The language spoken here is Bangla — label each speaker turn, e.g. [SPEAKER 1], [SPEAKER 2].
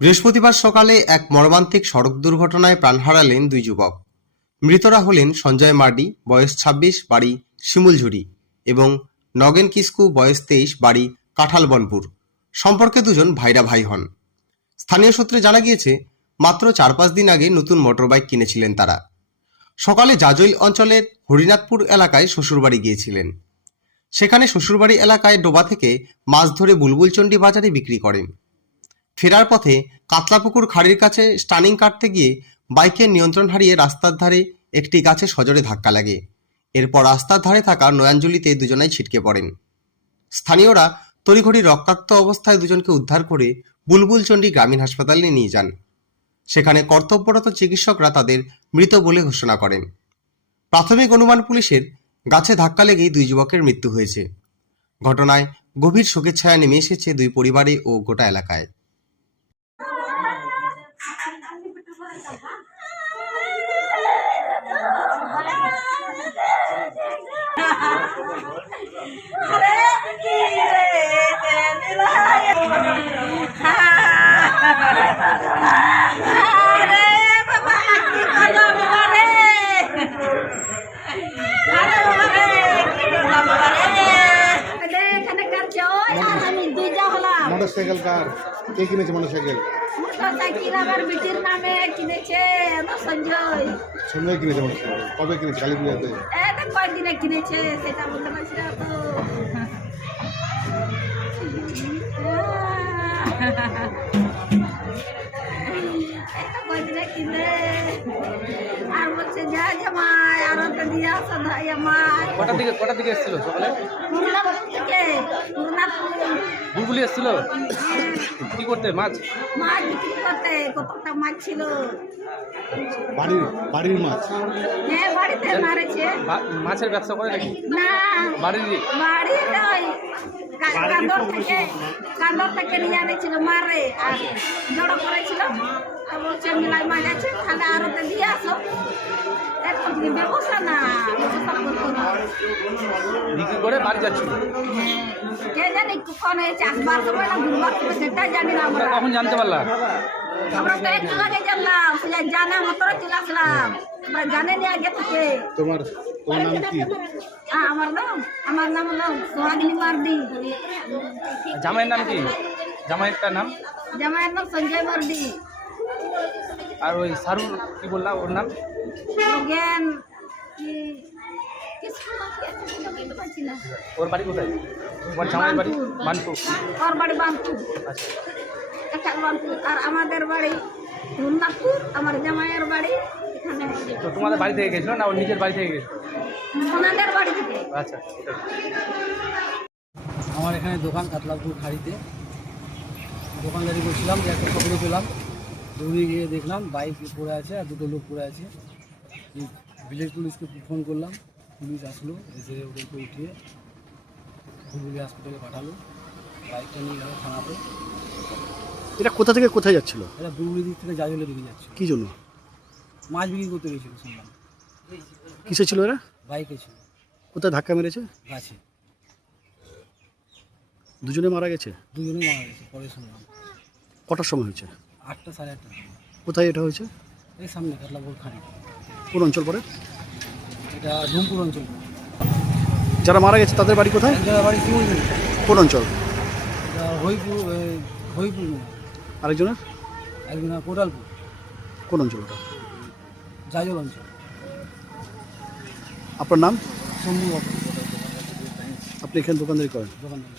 [SPEAKER 1] বৃহস্পতিবার সকালে এক মর্মান্তিক সড়ক দুর্ঘটনায় প্রাণ হারালেন দুই যুবক। মৃতরা হলেন সঞ্জয় মার্ডি বয়স ছাব্বিশ, বাড়ি শিমুলঝুরি এবং নগেন কিস্কু, বয়স তেইশ, বাড়ি কাঁঠালবনপুর। সম্পর্কে দুজন ভাইরা ভাই হন। স্থানীয় সূত্রে জানা গিয়েছে, মাত্র চার পাঁচ দিন আগে নতুন মোটরবাইক কিনেছিলেন তারা। সকালে জাজইল অঞ্চলের হরিনাথপুর এলাকায় শ্বশুরবাড়ি গিয়েছিলেন। সেখানে শ্বশুরবাড়ি এলাকায় ডোবা থেকে মাছ ধরে বুলবুলচণ্ডী বাজারে বিক্রি করেন। ফেরার পথে কাতলাপুকুর খাড়ির কাছে স্টানিং কাটতে গিয়ে বাইকের নিয়ন্ত্রণ হারিয়ে রাস্তার ধারে একটি গাছে সজোরে ধাক্কা লাগে। এরপর রাস্তার ধারে থাকা নয়াঞ্জলিতে দুজনাই ছিটকে পড়েন। স্থানীয়রা তড়িঘড়ি রক্তাক্ত অবস্থায় দুজনকে উদ্ধার করে বুলবুলচণ্ডী গ্রামীণ হাসপাতালে নিয়ে যান। সেখানে কর্তব্যরত চিকিৎসকরা তাদের মৃত বলে ঘোষণা করেন। প্রাথমিক অনুমান পুলিশের গাছে ধাক্কা লেগেই দুই যুবকের মৃত্যু হয়েছে। ঘটনায় গভীর শোকের ছায়া নেমে এসেছে দুই পরিবারে ও গোটা এলাকায়।
[SPEAKER 2] মোটরসাইকেল কার? কে কিনেছে মোটরসাইকেল
[SPEAKER 3] মোটরসাইকেল আমার বিটির নামে কিনেছে আমার সঞ্জয়।
[SPEAKER 2] সঞ্জয় কিনেছে মোটরসাইকেল কবে কিনেছে? কালী পূজাতে?
[SPEAKER 3] এটা কয়দিনে কিনেছে সেটা বলতে পারছি না তো। এটা কয়দিনে কিনে? আর বলছে যা জামাই।
[SPEAKER 4] কটার দিকে কটার দিকে এসেছিল সকালে?
[SPEAKER 3] পুরনাপুর থেকে পুরনাপুর
[SPEAKER 4] বুলবুলি এসেছিল? কি করতে মাছ?
[SPEAKER 3] মাছ বিক্রি করতে কতটা মাছ ছিল
[SPEAKER 2] বাড়ির বাড়ির মাছ।
[SPEAKER 3] হ্যাঁ বাড়িতে মারেছে
[SPEAKER 4] মাছের ব্যবসা করে নাকি?
[SPEAKER 3] না
[SPEAKER 4] বাড়িরই
[SPEAKER 3] বাড়ি নয় কান্দর থেকে কান্দর থেকে নিয়ে আনেছিল মারে আর জড়ো করেছিল। আর বলছে মিলাই মাছ আছে তাহলে আরও তো দিয়ে আসো। এখন কি ব্যবস্থা না ব্যবস্থা করতো না
[SPEAKER 4] বিক্রি করে বাড়ি যাচ্ছিল?
[SPEAKER 3] কে জানি কখন এই চাষবার সময় না ঘুরবার সময় সেটা জানি না আমরা।
[SPEAKER 4] তোমরা কখন জানতে পারলা
[SPEAKER 3] আমরা তো একটু আগে জানলাম সে জানা মতরে চলে আসলাম। আমরা জানেনি আগে থেকে?
[SPEAKER 2] তোমার তোমার নাম কি?
[SPEAKER 3] আমার নাম? আমার নাম হলো সোহাগিনী মার্ডি
[SPEAKER 4] জামাইয়ের নাম কি? জামাইয়েরটার নাম?
[SPEAKER 3] জামাইয়ের নাম সঞ্জয় মার্ডি
[SPEAKER 4] আর ওই সারুর কি বললাম ওর নাম? ওর বাড়ি কোথায়? তোমার জামাইয়ের বাড়ি? বানপুর।
[SPEAKER 3] ওর বাড়ি বানপুর।
[SPEAKER 4] আচ্ছা।
[SPEAKER 3] বানপুর। আর আমাদের বাড়ি রুন্নাপুর আমার জামাইয়ের বাড়ি এখানে।
[SPEAKER 4] তো তোমাদের বাড়ি থেকে গেছিল না ওর নিজের বাড়ি থেকে গেছিল?
[SPEAKER 3] ওনাদের বাড়ি থেকে।
[SPEAKER 4] আচ্ছা
[SPEAKER 5] আমার এখানে দোকান কাতলাপুর খাড়িতে। দোকানদারি করছিলাম যে একটা খবর পেলাম দৌড়ে গিয়ে দেখলাম বাইক পড়ে আছে আর দুটো লোক পড়ে আছে। ভিলেজ পুলিশকে ফোন করলাম পুলিশ আসলো এসে ওদেরকে উঠিয়ে হুগলি হসপিটালে পাঠালো। বাইকটা নিয়ে গেল থানাতে।
[SPEAKER 6] এটা কোথা থেকে কোথায় যাচ্ছিল?
[SPEAKER 5] এরা দুর্গুড়ি দিক থেকে জাজলে দিকে যাচ্ছে
[SPEAKER 6] কী জন্য?
[SPEAKER 5] মাছ বিক্রি করতে গেছিল শুনলাম।
[SPEAKER 6] কিসে ছিল এরা
[SPEAKER 5] বাইকে ছিল।
[SPEAKER 6] কোথায় ধাক্কা মেরেছে?
[SPEAKER 5] গাছে।
[SPEAKER 6] দুজনে মারা গেছে?
[SPEAKER 5] দুজনে মারা গেছে পরে শুনলাম।
[SPEAKER 6] কটার সময় হয়েছে?
[SPEAKER 5] আটটা সাড়ে আটটা।
[SPEAKER 6] কোথায় এটা হয়েছে?
[SPEAKER 5] এই সামনে কাতলাপুর খাড়ি
[SPEAKER 6] কোন অঞ্চল পরে
[SPEAKER 5] এটা ডুমপুর অঞ্চল।
[SPEAKER 6] যারা মারা গেছে তাদের বাড়ি কোথায়?
[SPEAKER 5] একজনের বাড়ি শিমুলঝুরি
[SPEAKER 6] কোন অঞ্চল?
[SPEAKER 5] এটা হইপুর হইপুর
[SPEAKER 6] আরেকজনের?
[SPEAKER 5] একজনের কোটালপুর
[SPEAKER 6] কোন অঞ্চল ওটা?
[SPEAKER 5] জাজল অঞ্চল।
[SPEAKER 6] আপনার নাম?
[SPEAKER 5] শম্ভু
[SPEAKER 6] আপনি এখানে দোকানদারি করেন?
[SPEAKER 5] দোকানদার।